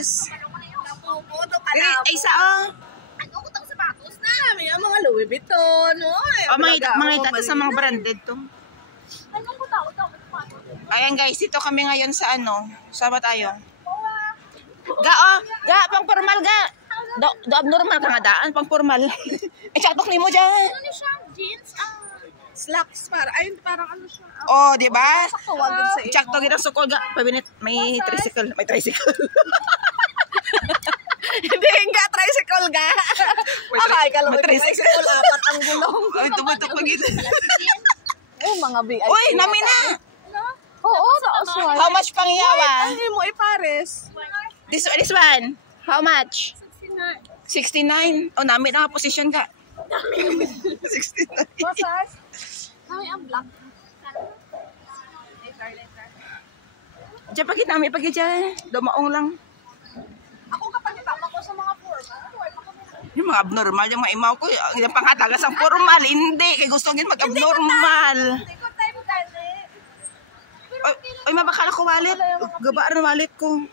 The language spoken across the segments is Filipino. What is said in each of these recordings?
sapatos. Ay, isa oh. Ano ko tang sapatos na? May mga Louis Vuitton. Oh, mga ito sa mga branded to. Anong ko tao sapatos? Ayan guys, dito kami ngayon sa ano. Sama tayo. Ga, pang formal ga. Do abnormal ka nga daan, pang formal. Ay, chatok ni mo dyan. Ano siya? Jeans? Slacks para. Ayun, parang ano siya. Oh, di ba? Saktuwag din sa iyo. Chakto kita sukol ga. Pabinit, may tricycle. May tricycle. Hindi nga, tricycle ga. Akay ka lang, may tricycle. Apat ang gulong. Ay, tumatok ito. Oh, mga VIP. Uy, nami na. Oo, sa Oswald. How much pang yawa? Hindi mo ipares. This one. How much? 69. Oh, nami na nga position ka. 69. Bosas? Kami ang black. Diyan pagit nami, pagit dyan. Dumaong lang. Ako kapag itama ko sa mga formal. Yung mga abnormal, yung mga imaw ko, yung pangatagas ang formal. Hindi, kaya gusto nyo mag-abnormal. Hindi ko tayo gani. Ay, mabakala ko wallet. Gabaan ang wallet ko.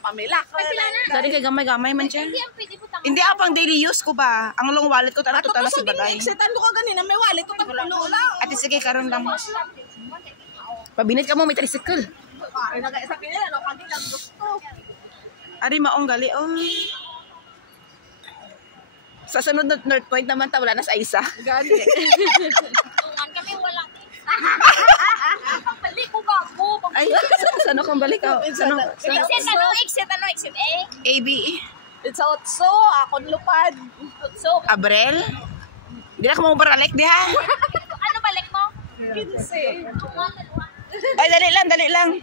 Pamilak. Dari kay gamay-gamay man siya. Hindi ang pwede po tama. Hindi pang daily use ko ba? Ang long wallet ko talaga totala sa bagay. Exitan ko ka ganina, may wallet ko tagulo lang. Ate sige karon lang. Pabinit ka mo may tricycle. Ay, nag-isa pinila, no? Pag ilang gusto. Ari maong gali oh. Sa sunod na North Point naman ta wala na sa isa. Gani. Tungan kami wala. Balik ko bago. Ay, saan kang balik ka? Saan? Exit eh. ABE. It's otso, akon lupad. Otso. Abrel? Hindi na ka mo baralik di ha? Ano balik mo? 15. Ay, dali lang.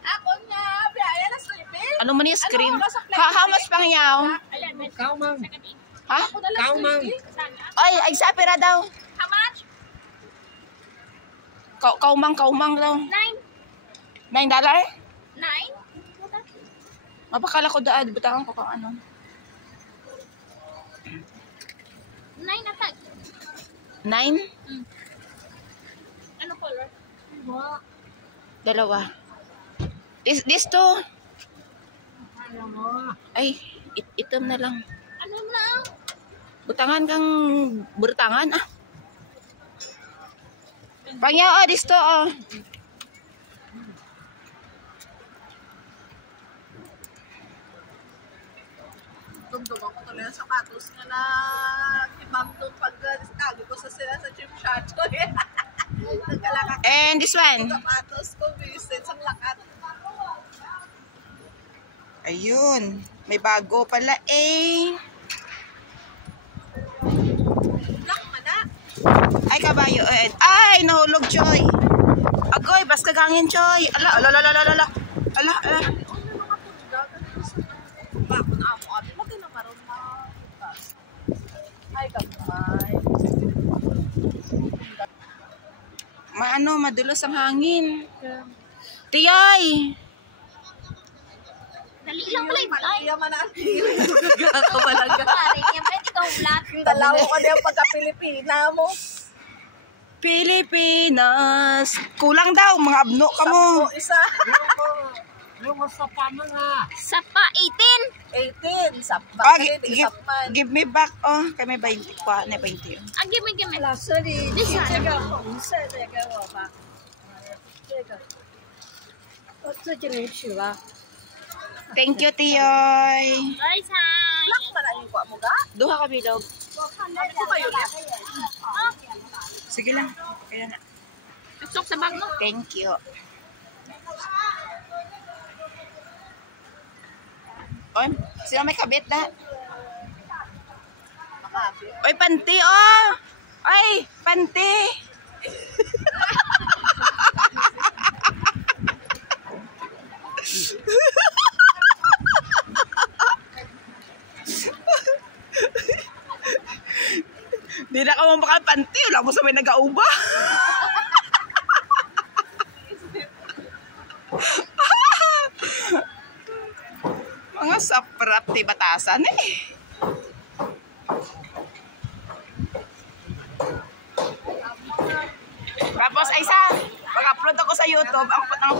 Ako nga, biaya na sleeping. Ano man yung screen? How much pang yaw? Kaumang. Ha? Kaumang. Ay, sa pera daw. How much? Kaumang daw. 9. $9? 9? Mapakala ko daan. Butangan ko kung ano. 9 atag. 9? Ano color? Dalawa. This two. Ay, item na lang. Ano na? Butangan kang bertangan ah. Pangya this to oh. Dugdug ako tuloy ng sapatos nga na ibang doon pag tago ko sa sila sa gym shot ko. And this one. Sapatos ko, visit sa lakat. Ayun. May bago pala eh. Black man na. Ay, kabayo. Ay, nahulog, Choy. Agoy, bas kagangin, Choy. Ala. Bakit na mo? Ate, mo tinamaroon na. Ay, kamay. Madulos ang hangin. Tiyay! Dali lang pala yung balay. Iya man na. Gako malaga. Pare, siyempre di ka ulat. Dalaw ko na yung pagka-Pilipina mo. Pilipinas. Kulang daw, mga abno ka mo. Isa. Yung sapa mga. Sapa, 18. 18. Sapa. Give me back. Oh, kay may 20 pa. Na 20 yun. Give me. 老师，你这个红色的给我吧。这个，这就能取吧。 Thank you, Tiyoy. Bye, Sai. Black pa na yung mo ga? Duha ka bilog. Ito ba yun? Sige lang. Kaya na. Tusok sa bag mo. Thank you. Oy, sino may kabit na? Oy, panty, oh! Oy, panty! Di na ka mo makapanty. Wala mo sa may nag-auba. Mga saprat di batasan eh. Tapos ay isa, pag-upload ako sa YouTube,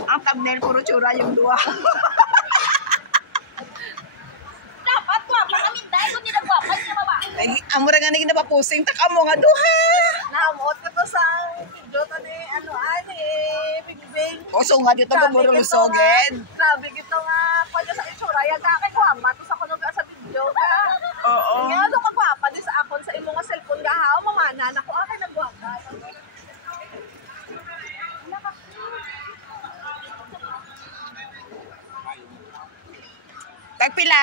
ang thumbnail puro tsura yung dua. Ay, amo ra nga na napapusing. Tak amo nga duha. Naamot ko to sa video to ni Bingbing. O, so nga dito ka muro lusogin. Grabe gito nga pwede sa itsura. Yan ka kay kuha mato sa kuno sa video ka. Oo. Nga ano ka pa di sa akon sa imo nga cellphone ga ha mamana na ko akay nagbuhat. Tagpila.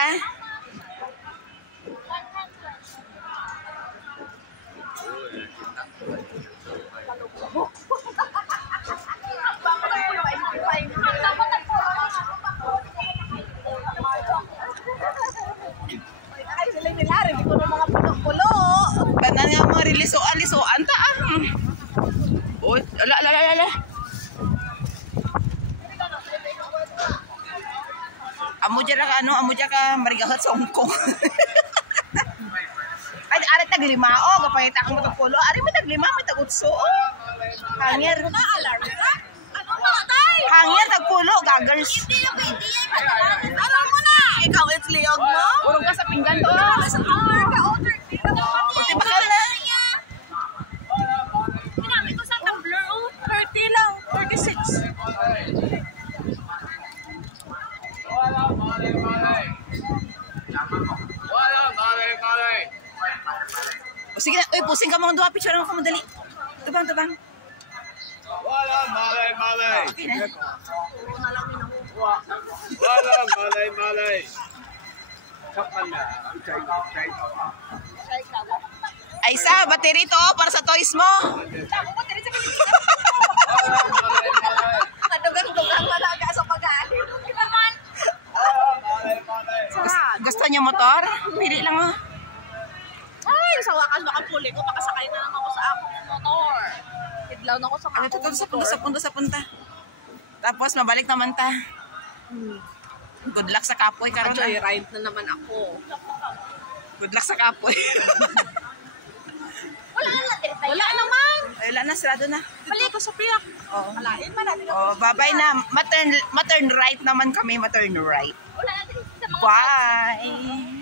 Ay sila nila rin ko mga pulo-pulo. Tanan nga mga lisoan ta ah. Uy, ala. Amo dyan ka marigahat sa Hong Kong. Ay, ari taglima o, kapangita kang matagpulo. Ari may taglima, may tagutso o. Hangir. Alarm ka? Ano ba tay? Hangir, tagpulo, goggles. Alam mo na. Ikaw it's liog mo. Urong ka sa pinggan to. Sa order ka order. Puti pa ka na. Pinamit ko sa tumbler 30 lang, 36. O sige na, uy, pusing ka mga duha, picture mo ka madali. Tabang. Wala malay. Okay na. Wala malay. Kapan na? Ay sa, battery to para sa toys mo. Kadugang-dugang malaga sa pag-aalin. Gusto niyo motor? Pili lang oh. Ay, sa wakas makapuli ko, makasakay na lang ako sa akong motor. Idlaw na ako sa Ano to, sa punta. Tapos mabalik naman ta. Good luck sa kapoy karon. Joyride na naman ako. Good luck sa kapoy. Wala naman. Ay, wala na, sarado na. Balik ko sa piyak. Oo. Alain pa natin. Oh, bye-bye na. Matern right naman kami, matern right. Wala natin sa mga Bye!